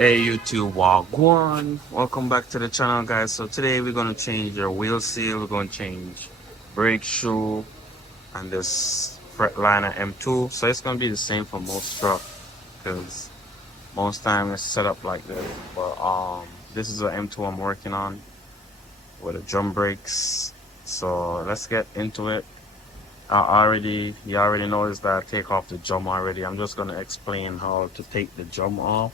Hey YouTube, Wagwan. Welcome back to the channel, guys. So today we're gonna change your wheel seal. We're gonna change brake shoe and this Freightliner M2. So it's gonna be the same for most truck because most time it's set up like this. But this is an M2 I'm working on with the drum brakes. So let's get into it. You already noticed that I take off the drum already. I'm just gonna explain how to take the drum off.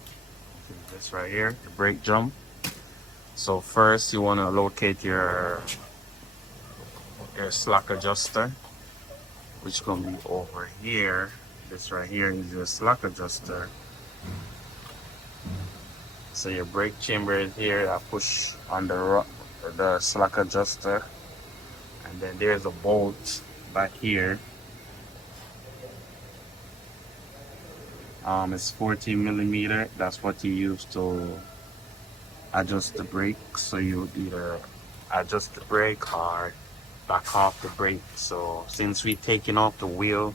This right here, the brake drum. So first you want to locate your slack adjuster, which can be over here. This right here is your slack adjuster. So your brake chamber is here. I push on the slack adjuster, and then there's a bolt back here. It's 14 millimeter. That's what you use to adjust the brake. So you either adjust the brake or back off the brake. So since we taking off the wheel,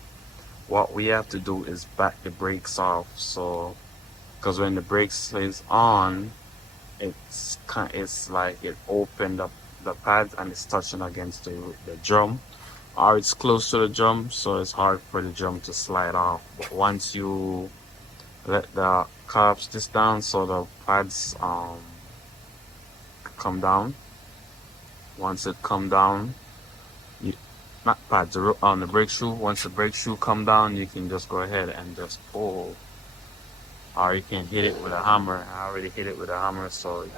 what we have to do is back the brakes off. So because when the brakes is on, it's like it opened up the pads and it's touching against the drum, or it's close to the drum, so it's hard for the drum to slide off. But once you let the cups this down, so the pads come down. Once it come down, you not pads on the brake shoe. Once the brake shoe come down, you can just go ahead and just pull, or you can hit it with a hammer. I already hit it with a hammer, so it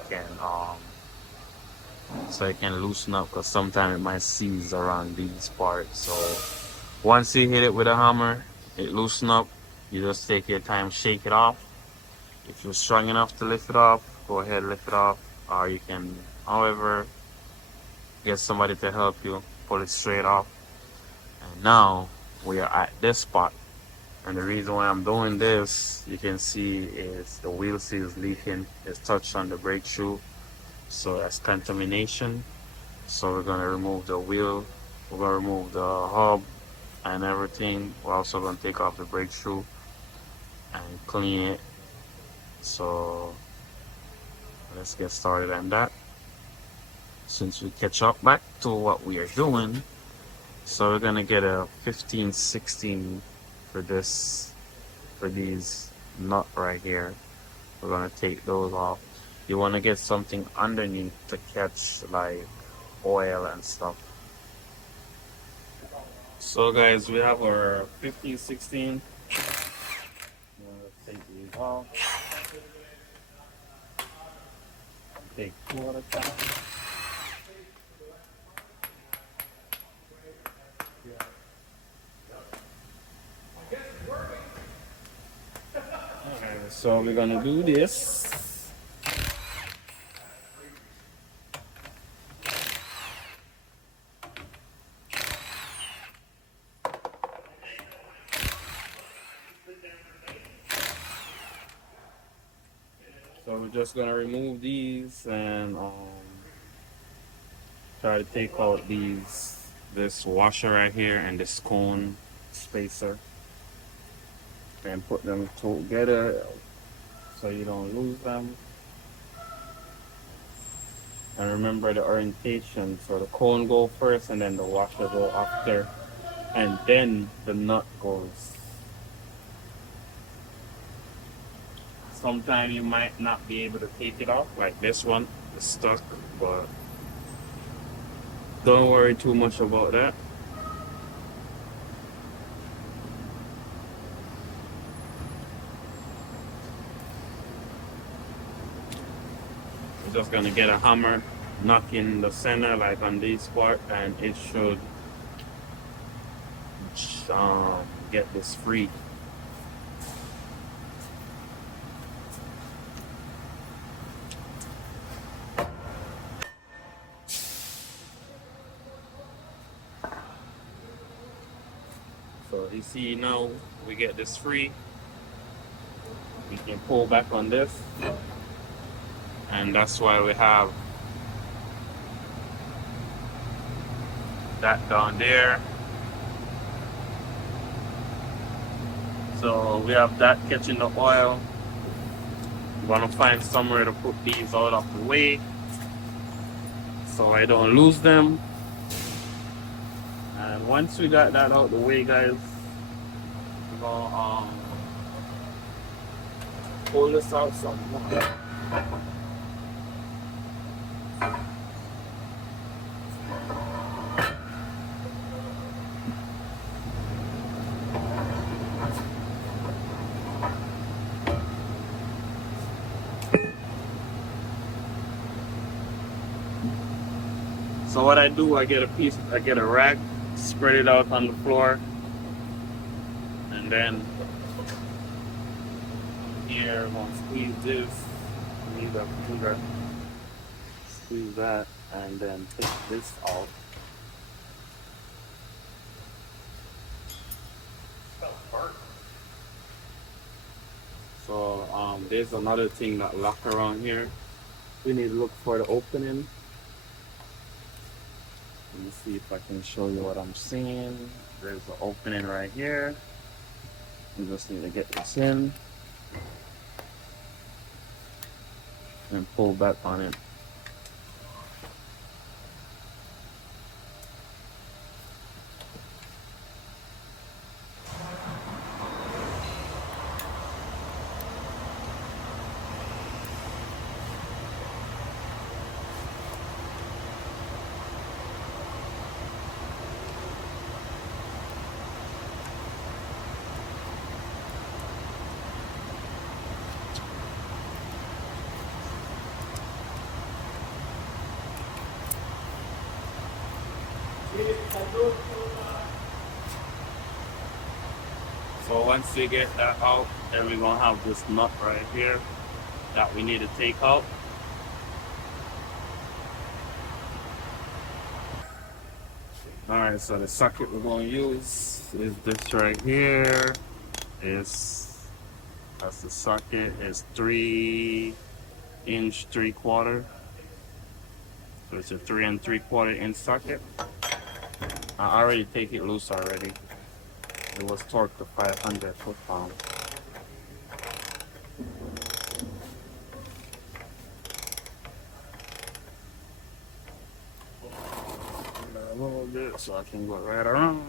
can loosen up, because sometimes it might seize around these parts. So once you hit it with a hammer, it loosen up. You just take your time, shake it off. If you're strong enough to lift it off, go ahead, lift it off, or you can, however, get somebody to help you pull it straight off. And now we are at this spot, and the reason why I'm doing this, you can see, is the wheel seal is leaking. It's touched on the brake shoe, so that's contamination. So we're gonna remove the wheel, we're gonna remove the hub and everything. We're also gonna take off the brake shoe and clean it. So let's get started on that. Since we catch up back to what we are doing, so we're gonna get a 15-16 for these nut right here. We're gonna take those off. You want to get something underneath to catch like oil and stuff. So guys, we have our 15-16. Take these off. Take two at a time. Alright, so we're gonna do this. So we're just gonna remove these and try to take out this washer right here and this cone spacer, and put them together so you don't lose them. And remember the orientation, so the cone go first and then the washer go after, and then the nut goes. Sometimes you might not be able to take it off, like this one is stuck, but don't worry too much about that. We're just gonna get a hammer, knock in the center like on this part, and it should get this free. So you see now we get this free. We can pull back on this, and that's why we have that down there. So we have that catching the oil. I'm gonna find somewhere to put these out of the way so I don't lose them. And once we got that out the way, guys, we're gonna pull this out some more. So what I do, I get a rag, spread it out on the floor, and then here I'm gonna squeeze this, need a finger, squeeze that, and then take this out. So there's another thing that lock around here. We need to look for the opening. Let me see if I can show you what I'm seeing. There's the opening right here. We just need to get this in and pull back on it. So once we get that out, then we're gonna have this nut right here that we need to take out. Alright, so the socket we're gonna use is this right here. That's the socket. It's 3" 3/4. So it's a 3 3/4 inch socket. I already take it loose already. It was torqued to 500 foot-pound. A little bit so I can go right around.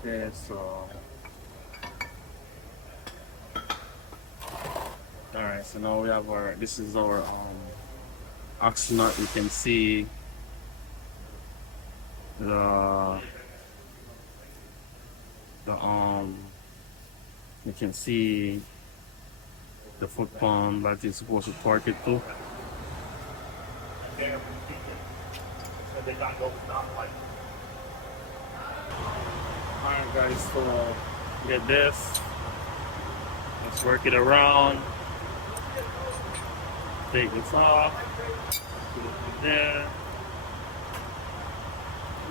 Okay, so alright, so now we have this is our ox nut. You can see the you can see the foot-pound that is supposed to torque it to. Alright guys, so get this. Let's work it around. Take this off. Put it there.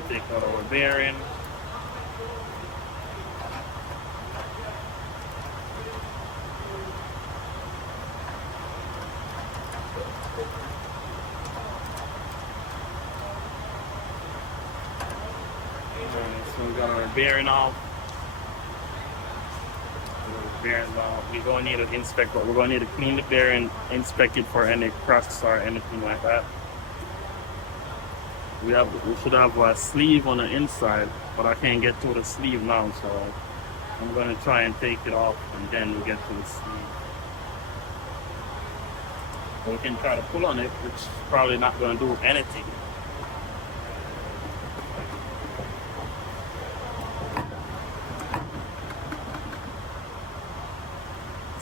Take out our bearing. So we got our bearing off. Bearings off. We're gonna need to inspect, but we're gonna need to clean the bearing, inspect it for any cracks or anything like that. We should have a sleeve on the inside, but I can't get to the sleeve now, so I'm gonna try and take it off and then we'll get to the sleeve. We can try to pull on it, which is probably not gonna do anything.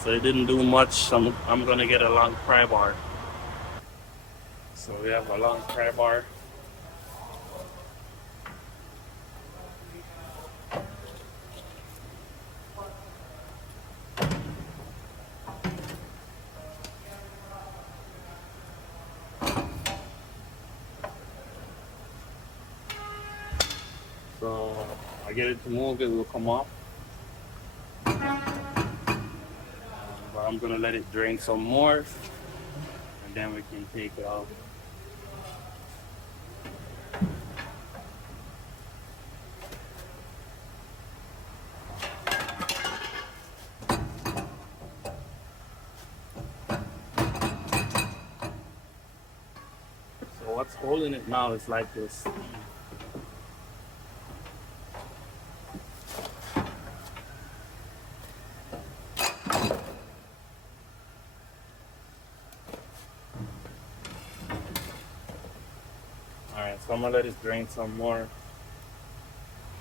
So it didn't do much. I'm gonna get a long pry bar. So we have a long pry bar. So I get it to move, it will come off. I'm gonna let it drain some more, and then we can take it off. So what's holding it now is like this. Alright, so I'm gonna let it drain some more.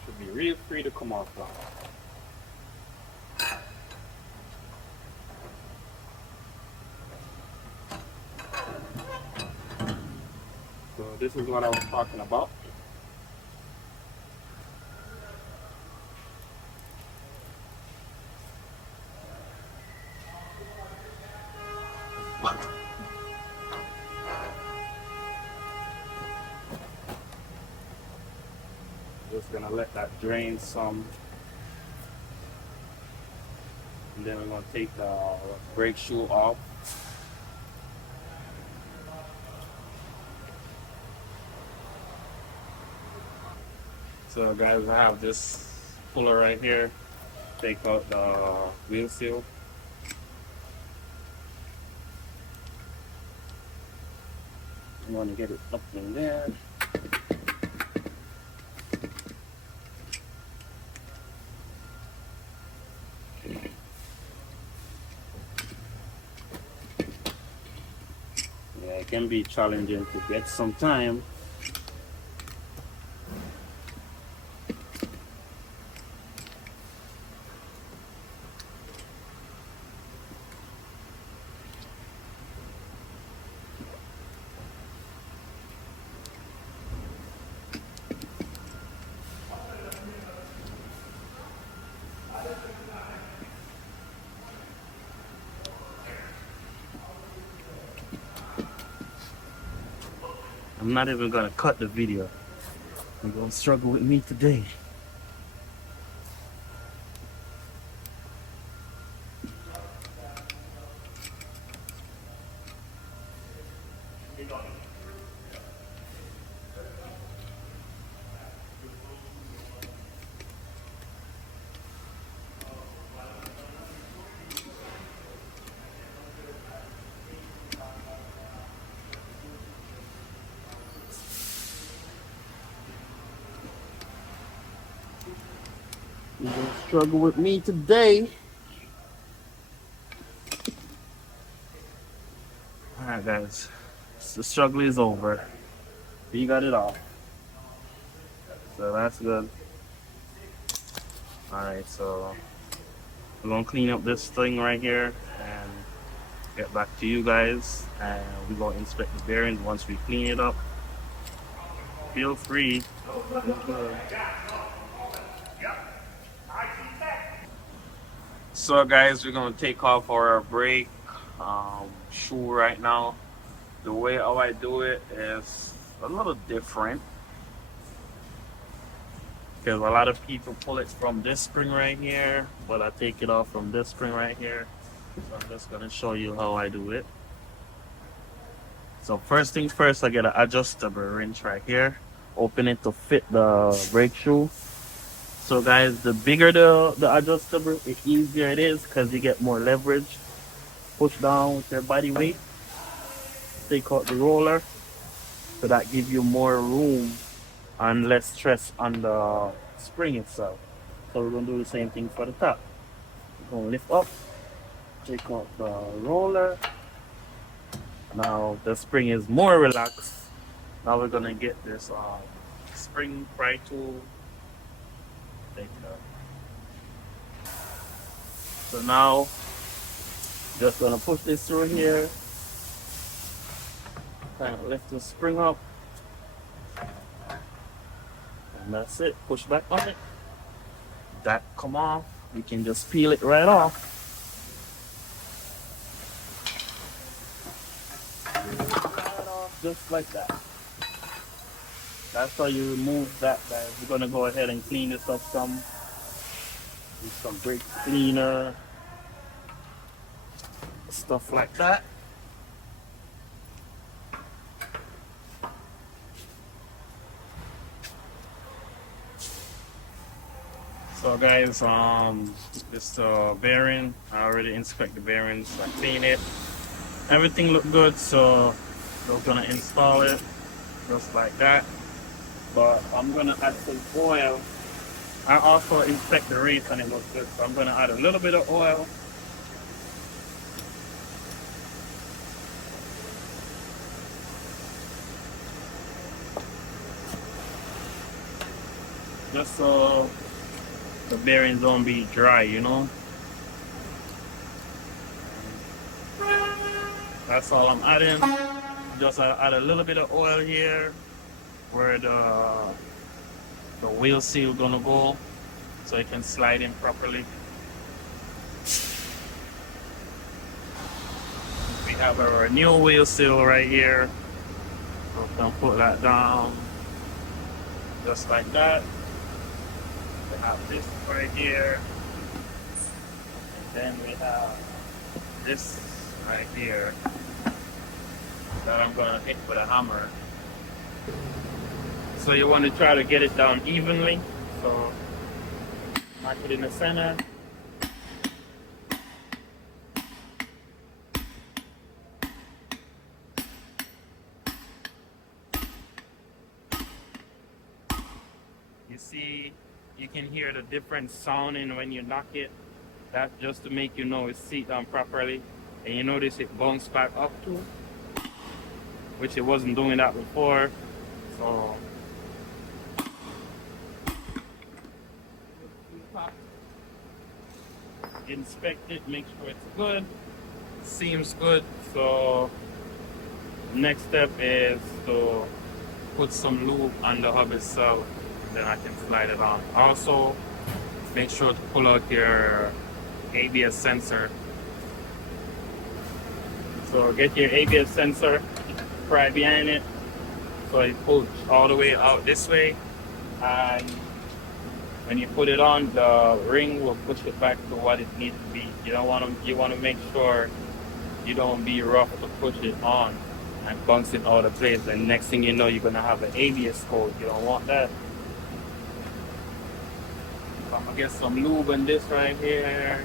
Should be real free to come off now. So this is what I was talking about. Just gonna let that drain some, and then we're gonna take the brake shoe off. So guys, I have this puller right here. Take out the wheel seal. I'm gonna get it up in there. Yeah, it can be challenging to get some time. I'm not even gonna cut the video. You're gonna struggle with me today. You're gonna struggle with me today. Alright guys, the struggle is over. You got it off. So that's good. Alright, so we're gonna clean up this thing right here and get back to you guys, and we're gonna inspect the bearings once we clean it up. Feel free. So guys, we're gonna take off our brake shoe right now. The way how I do it is a little different, because a lot of people pull it from this spring right here, but I take it off from this spring right here. So I'm just gonna show you how I do it. So first things first, I get an adjustable wrench right here. Open it to fit the brake shoe. So guys, the bigger the adjustable, the easier it is, because you get more leverage. Push down with your body weight. Take out the roller, so that gives you more room and less stress on the spring itself. So we're going to do the same thing for the top. We're going to lift up, take out the roller. Now the spring is more relaxed. Now we're going to get this spring pry tool. Take it out. So now, just going to push this through here. Kind of lift the spring up. And that's it. Push back on it. That come off. You can just peel it right off. Right off just like that. That's how you remove that, guys. We're gonna go ahead and clean this up some. Use some brake cleaner. stuff like that. So guys, this bearing, I already inspect the bearings, I clean it. Everything looked good, so I'm gonna install it just like that. But I'm gonna add some oil. I also inspect the race and it looks good, so I'm gonna add a little bit of oil. Just so the bearings don't be dry, you know. That's all I'm adding. Just add a little bit of oil here where the wheel seal gonna go, so it can slide in properly. We have our new wheel seal right here. So we can put that down just like that. We have this right here, and then we have this right here that I'm gonna hit with a hammer. So you want to try to get it down evenly. So mark it in the center. You see, you can hear the different sounding when you knock it. That's just to make you know it's seat down properly. And you notice it bounced back up too, which it wasn't doing that before. So inspect it, make sure it's good, seems good. So next step is to put some lube on the hub itself, then I can slide it on. Also, make sure to pull out your ABS sensor. So get your ABS sensor right behind it, so you pull all the way out this way, and when you put it on, the ring will push it back to what it needs to be. You want to make sure you don't be rough to push it on and bounce it out of place. And next thing you know, you're gonna have an ABS code. You don't want that. So I'm gonna get some lube in this right here.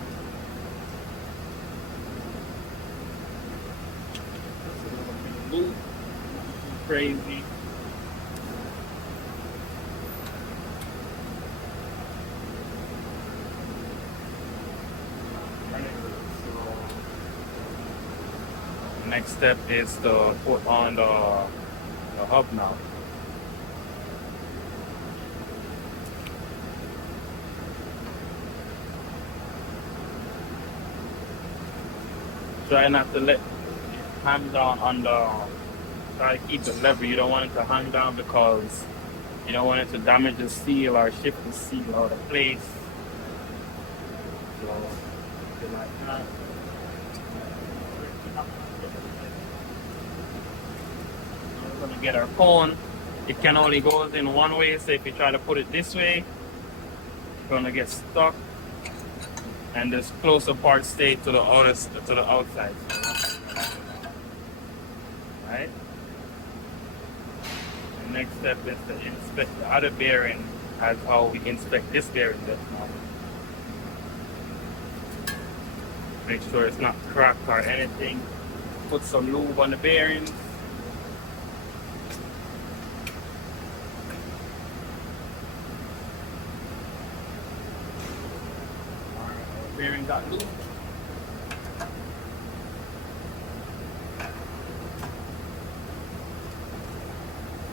Just a little bit of lube. Crazy. Next step is to put on the hub now. Try not to let it hang down on try to keep the lever. You don't want it to hang down because you don't want it to damage the seal or shift the seal out of place. So, like that. We're going to get our cone. It can only go in one way, so if you try to put it this way, you're going to get stuck, and this closer part stay to the outside. Right? The next step is to inspect the other bearing as how we inspect this bearing just now. Make sure it's not cracked or anything. Put some lube on the bearings. Alright, bearing got lube.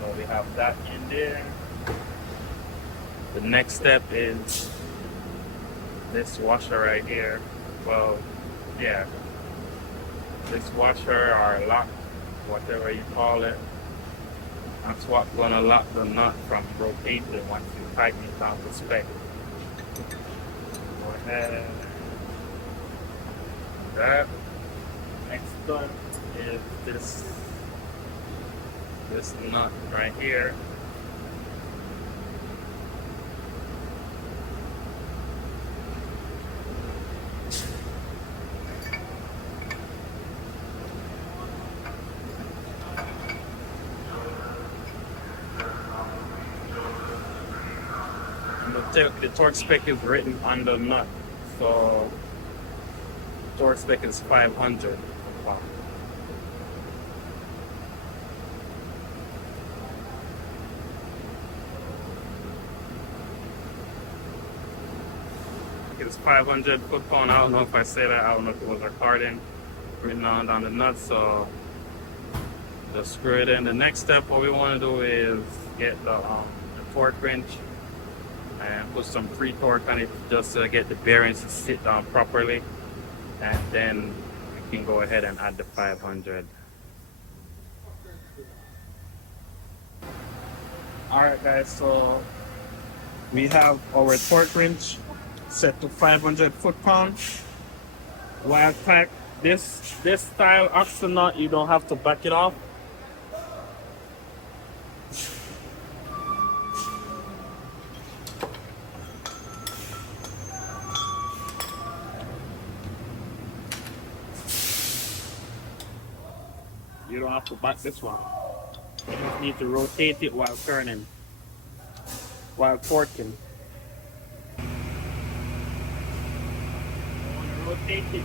So we have that in there. The next step is this washer right here. Well, yeah, this washer or lock, whatever you call it, that's what's gonna lock the nut from rotating once you tighten it down to spec. Go ahead. That. Next one is this nut right here. torque spec is written on the nut. So torque spec is 500. Wow. It's 500 foot-pound. I don't know if I say that. I don't know if it was recording written on the nut. So just screw it in. The next step, what we want to do is get the torque wrench and put some free torque on it just to get the bearings to sit down properly, and then we can go ahead and add the 500. Alright guys, so we have our torque wrench set to 500 foot-pound. Wild pack. This style axle nut, you don't have to back it off. You don't have to back this one. You just need to rotate it while turning, while torquing. You want to rotate it.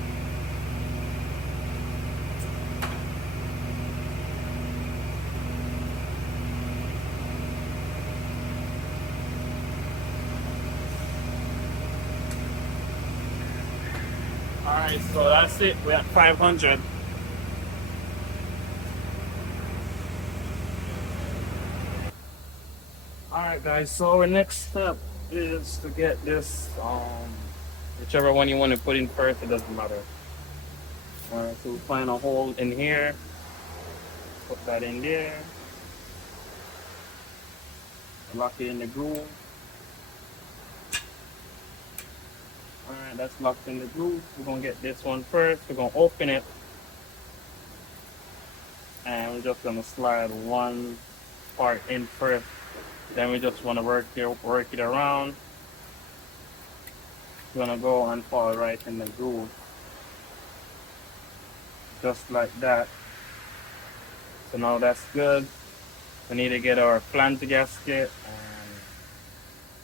Alright, so that's it. We're at 500. Alright guys, so our next step is to get this, whichever one you want to put in first, it doesn't matter. Alright, so we find a hole in here, put that in there, lock it in the groove. Alright, that's locked in the groove. We're going to get this one first. We're going to open it, and we're just going to slide one part in first. Then we just want to work it around. It's gonna go and fall right in the groove, just like that. So now that's good. We need to get our flange gasket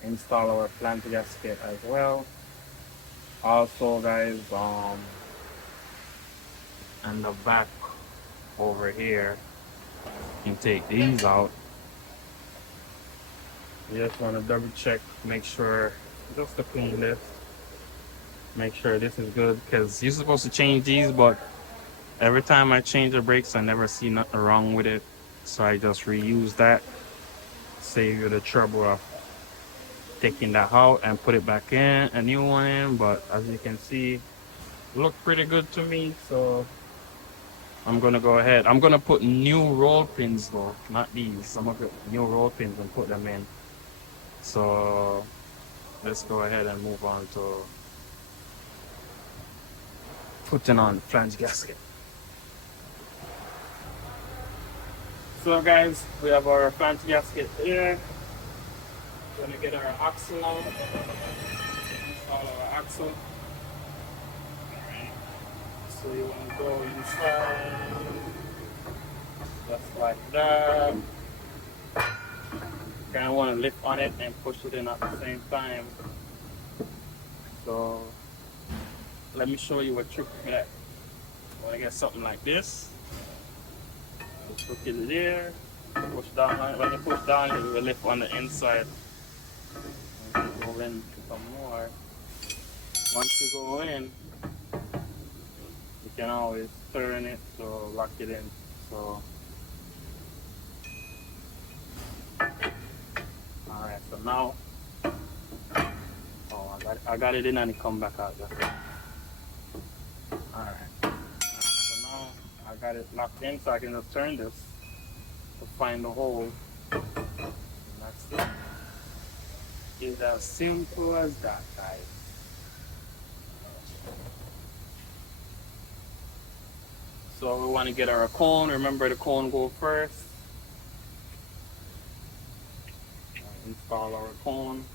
and install our flange gasket as well. Also, guys, and the back over here, you can take these out. You just want to double check, make sure, just to clean this, make sure this is good, because you're supposed to change these, but every time I change the brakes, I never see nothing wrong with it. So I just reuse that, save you the trouble of taking that out and put it back in, a new one in. But as you can see, look pretty good to me. So I'm gonna go ahead. I'm gonna put new roll pins though, not these. I'm gonna put new roll pins and put them in. So let's go ahead and move on to putting on the flange gasket. So guys, we have our flange gasket here. We're gonna get our axle out, install our axle. Alright, so you wanna go inside, just like that. Kind of want to lift on it and push it in at the same time. So let me show you a trick for that. Want to get something like this? Just put it there, push down on it. When you push down, it will lift on the inside. And you go in some more. Once you go in, you can always turn it to lock it in. So. Alright, so now, I got it in and it come back out. Alright, so now I got it locked in, so I can just turn this to find the hole. And that's it. It's as simple as that, guys. So we want to get our cone. Remember, the cone go first. Install our cone.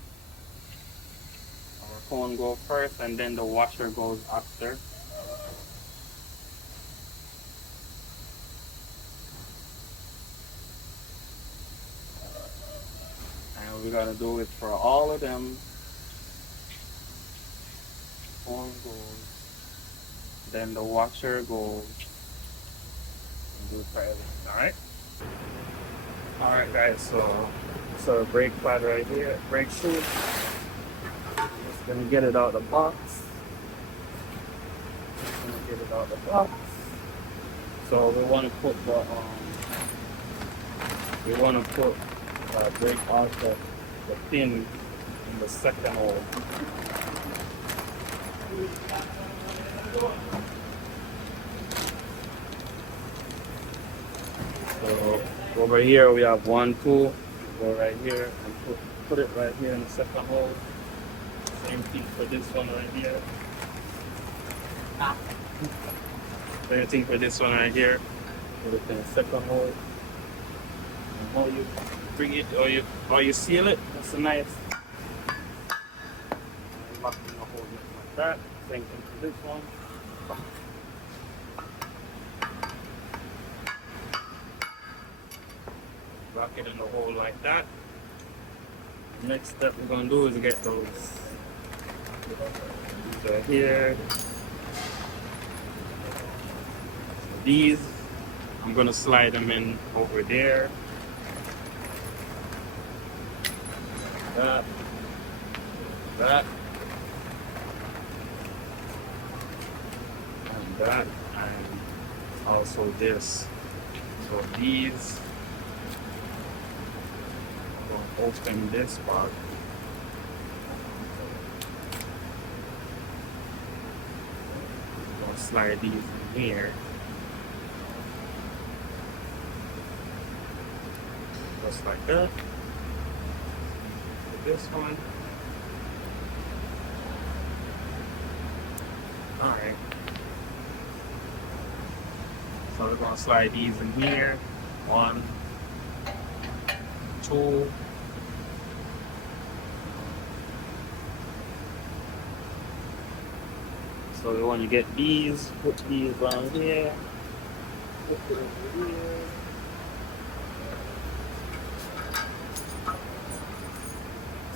Our cone go first, and then the washer goes after. And we're gonna do it for all of them one goes, then the washer goes, and do it for everything. Alright guys, so brake pad right here, brake shoe. Just gonna get it out of the box. So we want to put the brake out the pin in the second hole. So over here we have 1, 2. Go right here and put it right here in the second hole. Same thing for this one right here. Same thing for this one right here. Put it in the second hole. And how you bring it or you seal it. That's a nice. Lock in the hole like that. Same thing for this one. Lock it in the hole like that. Next step we're gonna do is get those right here. These I'm gonna slide them in over there. That. And that, and also this. So these, I'm gonna open this part. I'm gonna slide these in here. Just like that. This one. Alright. So we're gonna slide these in here. 1, 2. So we want to get these, put these on here. Put it over here.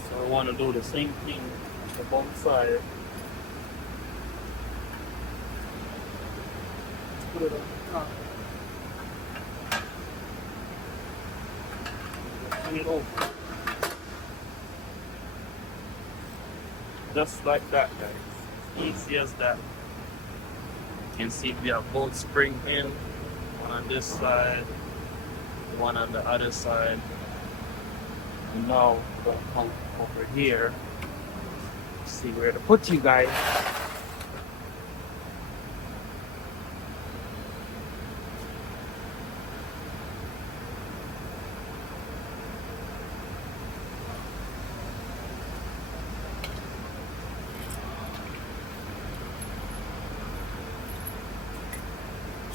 So we want to do the same thing on both sides. Put it on the top. Turn it over. Just like that, guys. Easy as that. You can see we have both spring in, one on this side, one on the other side. And now we're gonna come over here, see where to put you guys.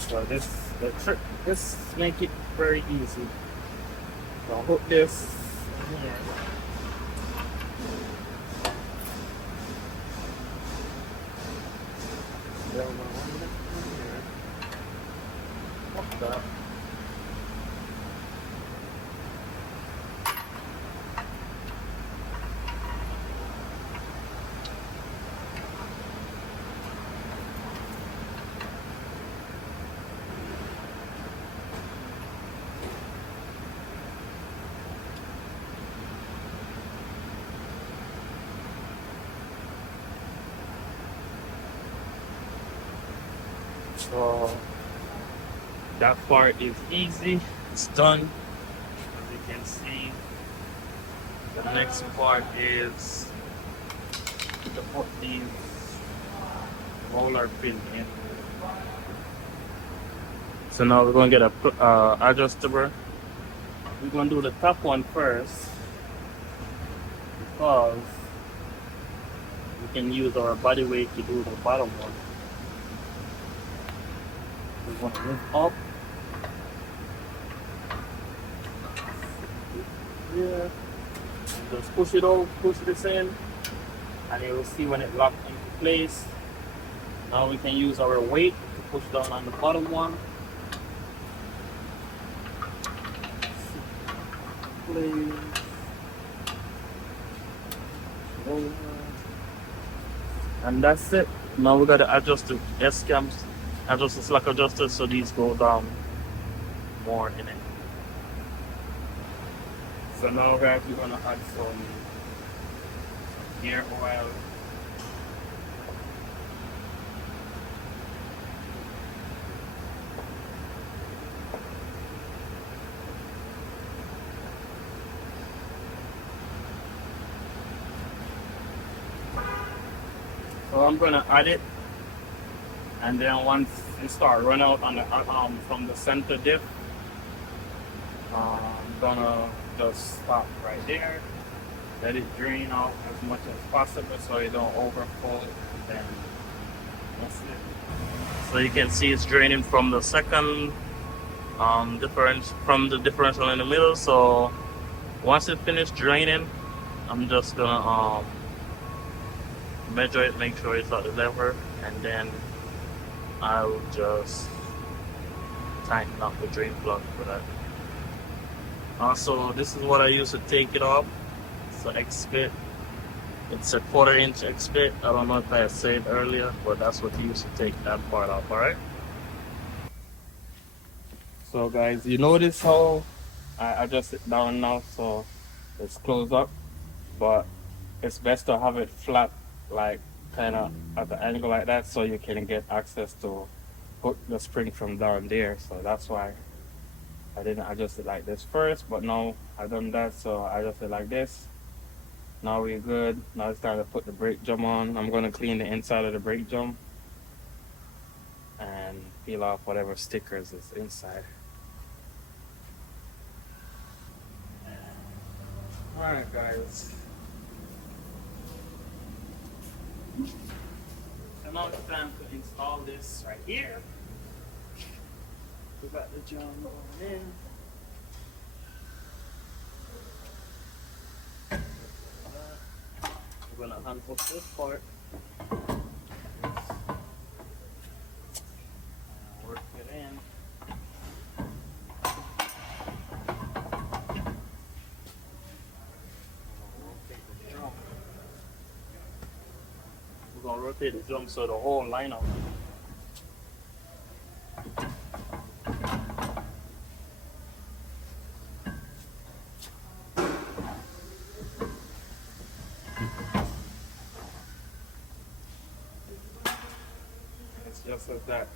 So this make it very easy. So I'll hook this in here. Hook that. So that part is easy, it's done. As you can see, the next part is to put these roller pin in. So now we're going to get a adjustable. We're going to do the top one first because we can use our body weight to do the bottom one. We want to lift up. Yeah. And just push it out, push this in, and you will see when it locks into place. Now we can use our weight to push down on the bottom one. Place. Over. And that's it. Now we gotta adjust the S cams, adjust the slack adjuster so these go down more in it. So now guys, we're gonna add some gear oil. So I'm gonna add it, and then once it start run out on the from the center diff, I'm gonna just stop right there. Let it drain out as much as possible so it don't overflow. And then that's it. So you can see it's draining from the second difference from the differential in the middle. So once it finished draining, I'm just gonna measure it, make sure it's at the lever, and then I'll just tighten up the drain plug for that. Also, this is what I use to take it off. It's an X-bit. It's a 1/4 inch X-bit. I don't know if I said earlier, but that's what you use to take that part off, alright? So guys, you notice how I adjust it down now so it's closed up, but it's best to have it flat, like kind of at the angle like that, so you can get access to put the spring from down there. So that's why I didn't adjust it like this first, but now I've done that, so I adjust it like this. Now we're good. Now it's time to put the brake drum on. I'm gonna clean the inside of the brake drum and peel off whatever stickers is inside. Alright guys. So now it's time to install this right here. We got the drum going in. We're gonna unhook this part. Work it in. We're gonna rotate the drum so the whole line up. It's just like that.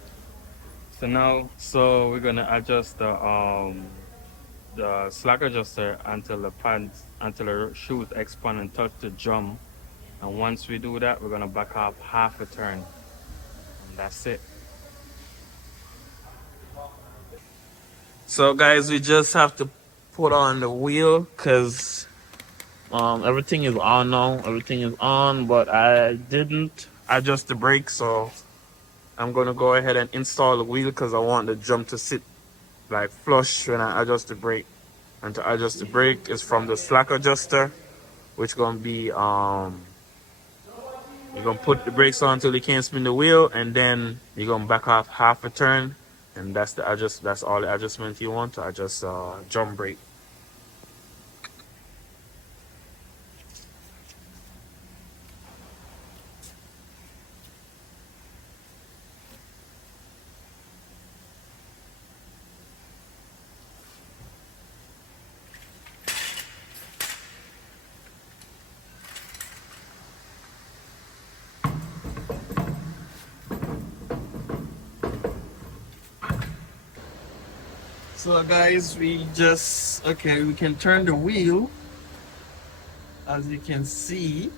So now, we're gonna adjust the slack adjuster until the shoes expand and touch the drum. And once we do that, we're gonna back off half a turn, and that's it. So guys, we just have to put on the wheel because everything is on now. Everything is on, but I didn't adjust the brake, so I'm gonna go ahead and install the wheel because I want the drum to sit like flush when I adjust the brake. And to adjust the brake is from the slack adjuster, which gonna be you're gonna put the brakes on until you can't spin the wheel, and then you're gonna back off half a turn, and that's all the adjustment you want to adjust drum brake. So guys, we can turn the wheel, as you can see.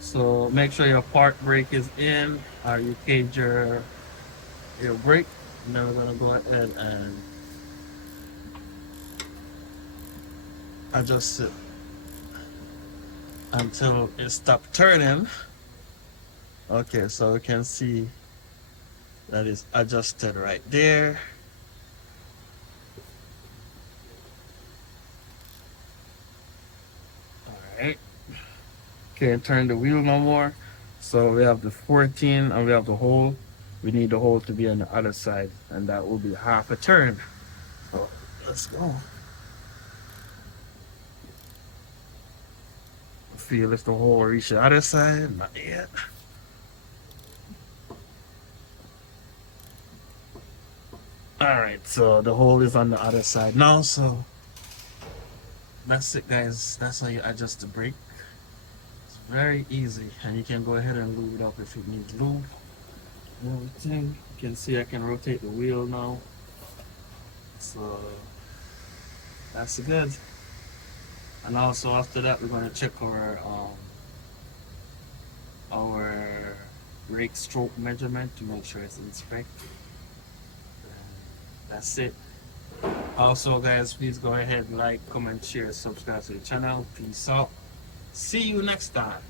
So make sure your park brake is in, or you cage your brake. Now we're gonna go ahead and adjust it until it stops turning. Okay, so we can see that is adjusted right there. Alright. Can't turn the wheel no more. So we have the 14 and we have the hole. We need the hole to be on the other side, and that will be half a turn. So let's go. Feel if the hole reach the other side, not yet. Alright, so the hole is on the other side now, so that's it, guys. That's how you adjust the brake. It's very easy, and you can go ahead and lube it up if you need lube and everything. You can see I can rotate the wheel now, so that's good. And also after that, we're going to check our brake stroke measurement to make sure it's in spec. That's it. Also, guys, please go ahead, like, comment, share, subscribe to the channel. Peace out. See you next time.